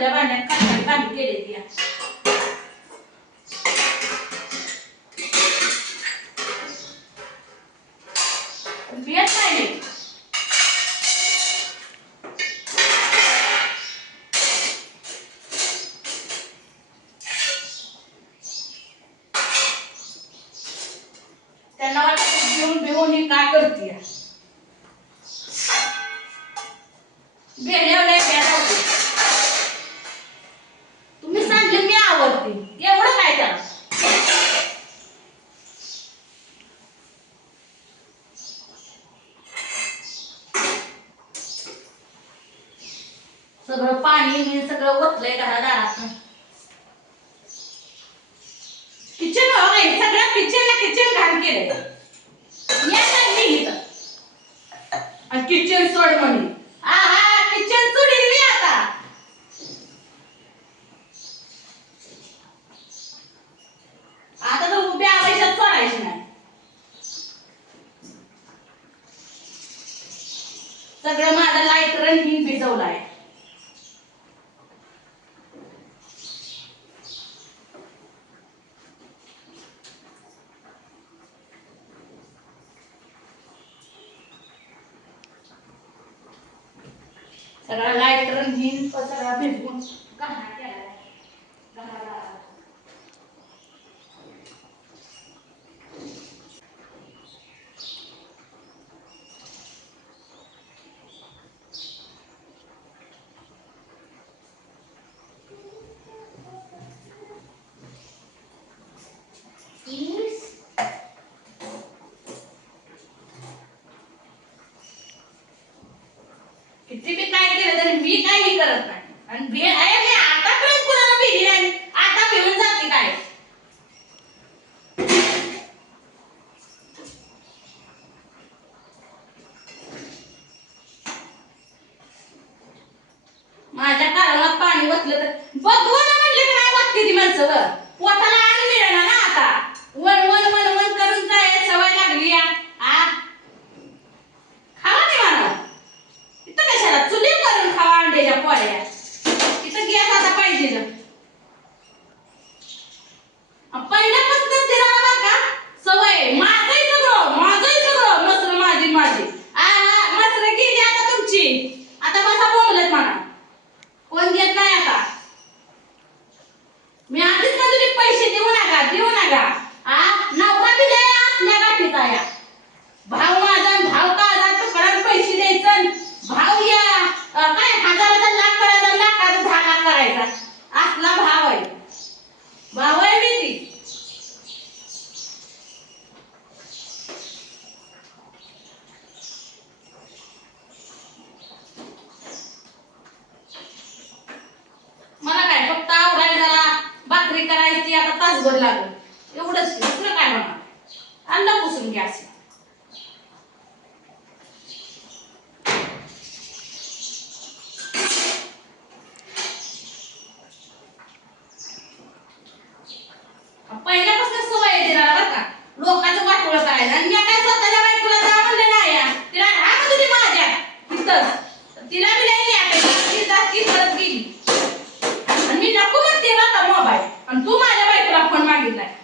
घासल्या भांड्यात काढली भांडी केली ती बियात नाही त्यांना वाटतं घेऊन घेऊन ही काय करते तुम्ही सांगितलं मी आवडते एवढं काय त्याला सगळं पाणी मी सगळं ओतलंय घरादारात किचन सगळं किचन घाण केलंय या नाही इथं आणि किचन सोड म्हणे किचन सोडील मी आता तर उभ्या आवाजात सोडायची नाही सगळं माझं लाईट रंगीन भिजवलाय सगळा लाईट रंगीन सगळा भिजवून गहाणा केलाय किती मी काय केलं तरी मी काही करत नाही आणि मी आतापर्यंत कुणाला भिली नाही आता भिवून जाते काय माझ्या कानाला पाणी ओतलं तर बघवं ना म्हणलं की नाही वाटते ती माणसं पोटाला अन्न मिळणार ना आता वन वन वन वन करून जाय सवय लागली खावा नाही मला इथं कशाला चुली करून खावा अंड्याच्या पोळ्या इथं गॅस आता पाहिजे पहिल्यापासून तिला बरं का सवय माझंही सगळं मसर माझी मसर गेली आता तुमची आता बसा बोलत मला कोण घेत नाही आता मी आधीच ना तुम्ही पैसे देऊ नका नवरा बी द्या आपल्या गाठीचा या भाव माझा भाव का तुकड्यात पैसे द्यायचं भाव या काय हजाराचा लाख करायचा लाखाचा 10 लाख करायचा असला भाव आहे मी ती मला काय फक्त आवरायला जरा भाकरी करायची आता तासभर लागेल एवढंच दुसरं काय होणार अंडा पुसून घ्या पहिल्यापासून सवय आहे तिला बरं का लोकांचं वाटोळं करायचं आणि मी काय स्वतःच्या बायकोला जा म्हणलं नाही तिला राग तुझी माझ्या तिथंच तिला बी नाही ती जाती परत गेली आणि मी नको म्हणते आता मोबाईल आणि तू माझ्या बायकोला फोन मागितलाय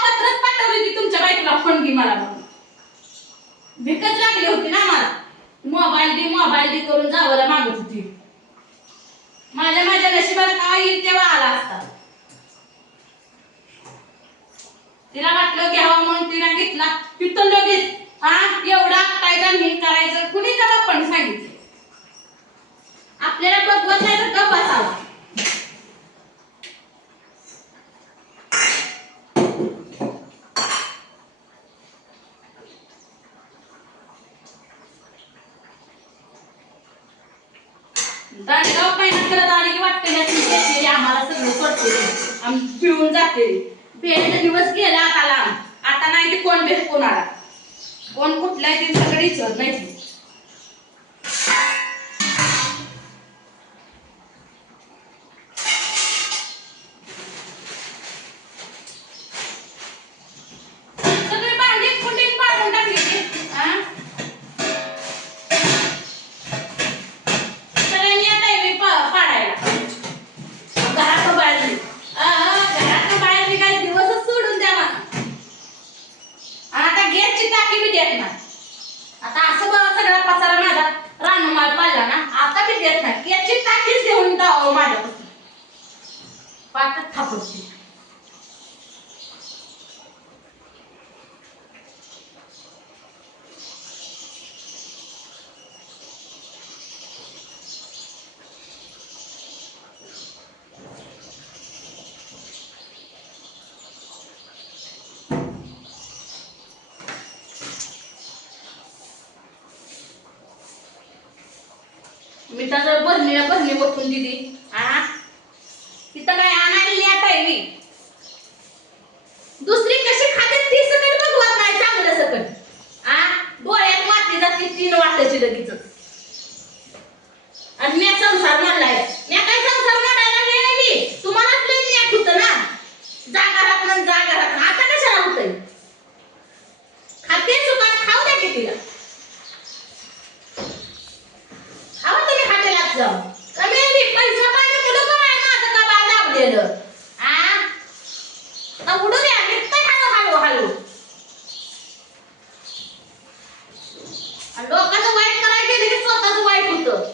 पत्रच पाठवली होती तुमच्या बायकोला फोन घे मला म्हणून भिकच लागली होती ना मला मोबाईल दे करून जावं मागत होती माझ्या नशिबात काय येईल तेव्हा आला असता तिला वाटलं घ्यावं म्हणून तिला घेतला तिथं लगेच एवढा कायदा नीट करायचं कुणी का पण सांगितलं आपल्याला बघवत नाही तर गप्प बसावा दांडगाव पहिला करत आली की वाटतं आम्हाला सगळं सोडते आम्ही पिळून जाते पेरचा दिवस गेला आता नाही ते कोण भेट कोणाला कोण कुठला ते सगळी चढ नाही देत नाही. आता असं बघा सगळा पसारा माझा रानमाळ पाडला ना, आता मी देत नाही. याची टाकीच घेऊन जावं माझ्यापासून पाठच थापडते. मिठाचं भरणी ओतून दिली. तिथं काय आणायला नेट आहे मी. दुसरी कशी खाते ती सकट बघवत नाही चांगलं सकट. डोळ्यात माती जाते 3 वाटायची लगेच. आणि मी संसार म्हणलाय. मी काय संसार म्हणायला नाही मी. तुम्हालाच लई नेट होतं ना. जागारात म्हण जागारात. आता कशाला होतंय? खाते सुखात खाऊ द्या की तिला. जाऊ कमी मी पैसा पाणी तुला काय माझं का बा दाबलेलं. आता उडू द्या निघतंय हळू हळू. आणि लोकांचं वाईट करायला गेलं की स्वतःच वाईट होतं.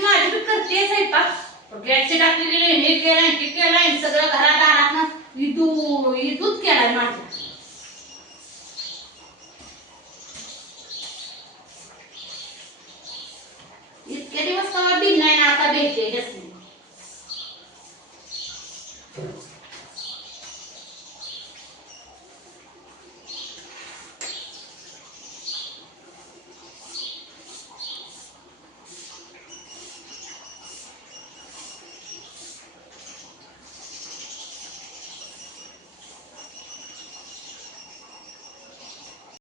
माझी करते स्वयंपाक गॅसची टाकलेली हे केलाय ते केलाय सगळं घरात दारात इथूच केलाय माझ्या. इतके दिवस कवा बिल नाही ना आता भेटते.